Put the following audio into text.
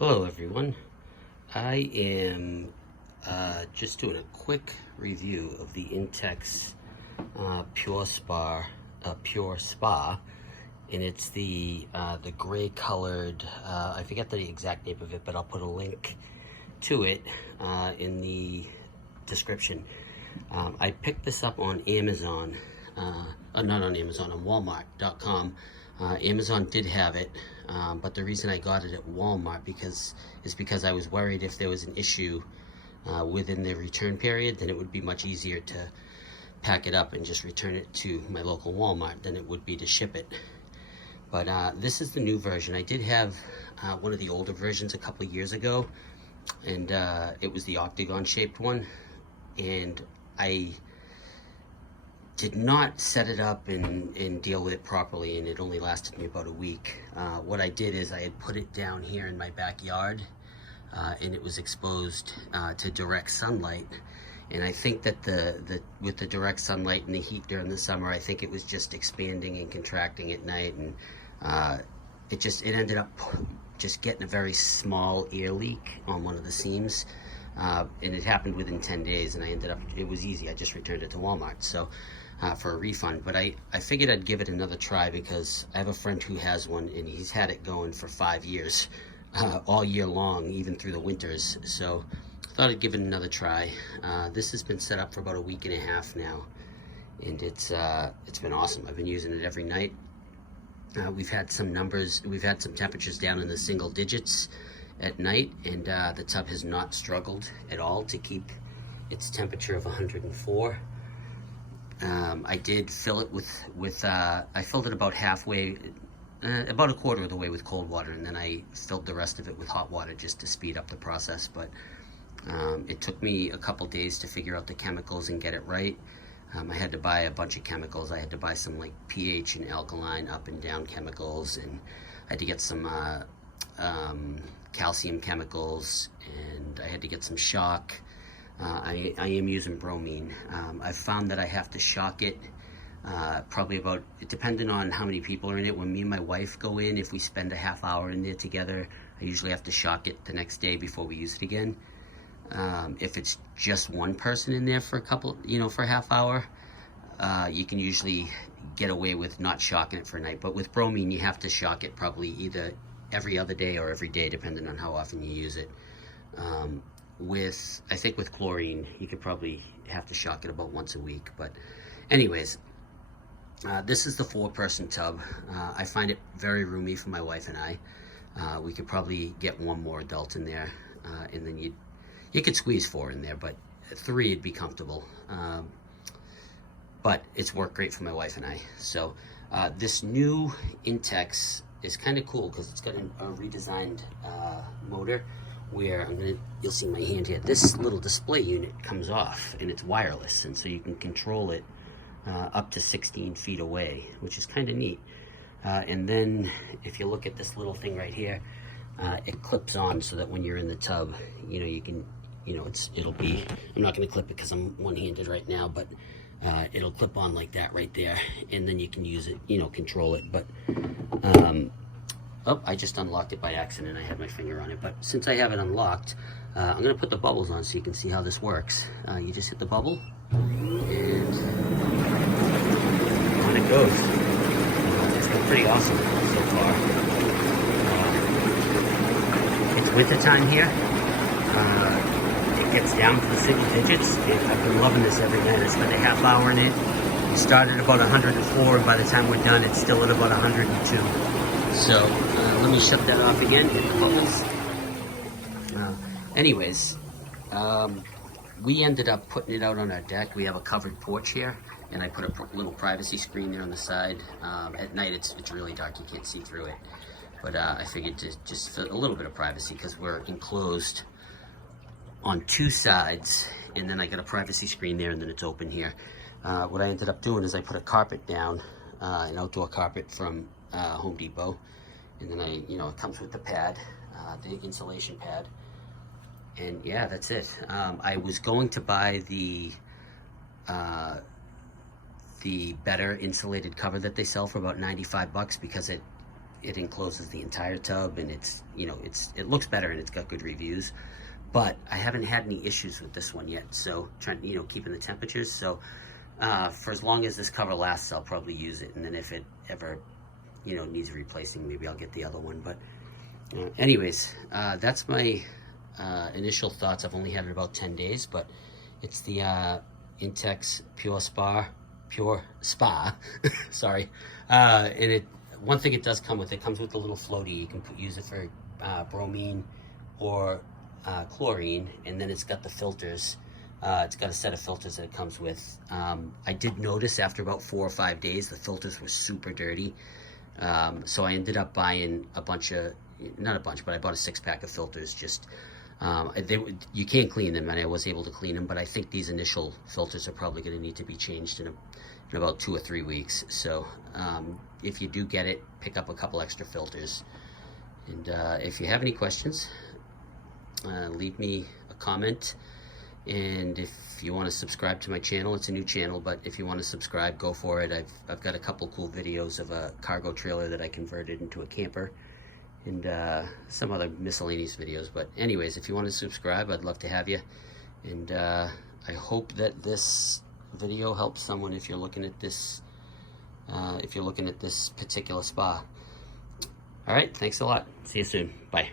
Hello everyone. I am just doing a quick review of the Intex Pure Spa, and it's the gray colored. I forget the exact name of it, but I'll put a link to it in the description. I picked this up on Amazon, not on Amazon, on Walmart.com. Amazon did have it, but the reason I got it at Walmart is because I was worried if there was an issue within the return period, then it would be much easier to pack it up and just return it to my local Walmart than it would be to ship it. But this is the new version. I did have one of the older versions a couple of years ago, and it was the octagon shaped one, and I did not set it up and deal with it properly, and it only lasted me about a week. What I did is I had put it down here in my backyard, and it was exposed to direct sunlight. And I think that with the direct sunlight and the heat during the summer, I think it was just expanding and contracting at night, and it ended up just getting a very small air leak on one of the seams. And it happened within 10 days, and it was easy. I just returned it to Walmart for a refund. But I figured I'd give it another try because I have a friend who has one, and he's had it going for 5 years, all year long, even through the winters. So I thought I'd give it another try. This has been set up for about a week and a half now, and it's been awesome. I've been using it every night. We've had some temperatures down in the single digits at night, and the tub has not struggled at all to keep its temperature of 104. I did fill it I filled it about halfway, about a quarter of the way with cold water, and then I filled the rest of it with hot water just to speed up the process. But it took me a couple days to figure out the chemicals and get it right. I had to buy a bunch of chemicals. I had to buy some like pH and alkaline up and down chemicals, and I had to get some calcium chemicals, and I had to get some shock. I am using bromine. I've found that I have to shock it probably depending on how many people are in it. When me and my wife go in, if we spend a half hour in there together, I usually have to shock it the next day before we use it again. If it's just one person in there for for a half hour, you can usually get away with not shocking it for a night. But with bromine, you have to shock it probably either every other day or every day, depending on how often you use it. I think with chlorine, you could probably have to shock it about once a week. But anyways, this is the 4-person tub. I find it very roomy for my wife and I. We could probably get one more adult in there, and then you could squeeze 4 in there, but 3 would be comfortable. But it's worked great for my wife and I. So this new Intex is kind of cool because it's got a redesigned motor where you'll see my hand here. This little display unit comes off, and it's wireless, and so you can control it up to 16 feet away, which is kind of neat. And then if you look at this little thing right here, it clips on so that when you're in the tub, you can, it'll be, I'm not going to clip it because I'm one-handed right now, but it'll clip on like that right there, and then you can use it, control it. But oh, I just unlocked it by accident. I had my finger on it, but since I have it unlocked, I'm going to put the bubbles on so you can see how this works. You just hit the bubble, and on it goes. It's been pretty awesome so far. It's wintertime here. It gets down to the single digits, and I've been loving this every night. I spent a half hour in it. We started at about 104, and by the time we're done, it's still at about 102. So let me shut that off again, hit the bubbles. Anyways, we ended up putting it out on our deck. We have a covered porch here, and I put a little privacy screen there on the side. At night, it's really dark. You can't see through it. But I figured just for a little bit of privacy, because we're enclosed on 2 sides, and then I got a privacy screen there, and then it's open here. What I ended up doing is I put a carpet down, an outdoor carpet from Home Depot, and then it comes with the pad, the insulation pad, and yeah, that's it. I was going to buy the better insulated cover that they sell for about $95 because it encloses the entire tub, and it's, you know, it looks better and it's got good reviews. But I haven't had any issues with this one yet, so trying, you know, keeping the temperatures. So for as long as this cover lasts, I'll probably use it, and then if it ever, you know, needs replacing, maybe I'll get the other one. But anyways, that's my initial thoughts. I've only had it about 10 days, but it's the Intex PureSpa, sorry. And one thing it does come with, it comes with a little floaty. You can use it for bromine or chlorine, and then it's got the filters. It's got a set of filters that it comes with. I did notice after about 4 or 5 days, the filters were super dirty. So I ended up buying a bunch of, not a bunch, but I bought a 6-pack of filters. Just you can't clean them, and I was able to clean them, but I think these initial filters are probably going to need to be changed in about 2 or 3 weeks. So if you do get it, pick up a couple extra filters. And if you have any questions, leave me a comment. And if you want to subscribe to my channel, it's a new channel, but if you want to subscribe, go for it. I've got a couple cool videos of a cargo trailer that I converted into a camper, and some other miscellaneous videos. But anyways, if you want to subscribe, I'd love to have you. And I hope that this video helps someone if you're looking at this particular spa. All right, thanks a lot. See you soon. Bye.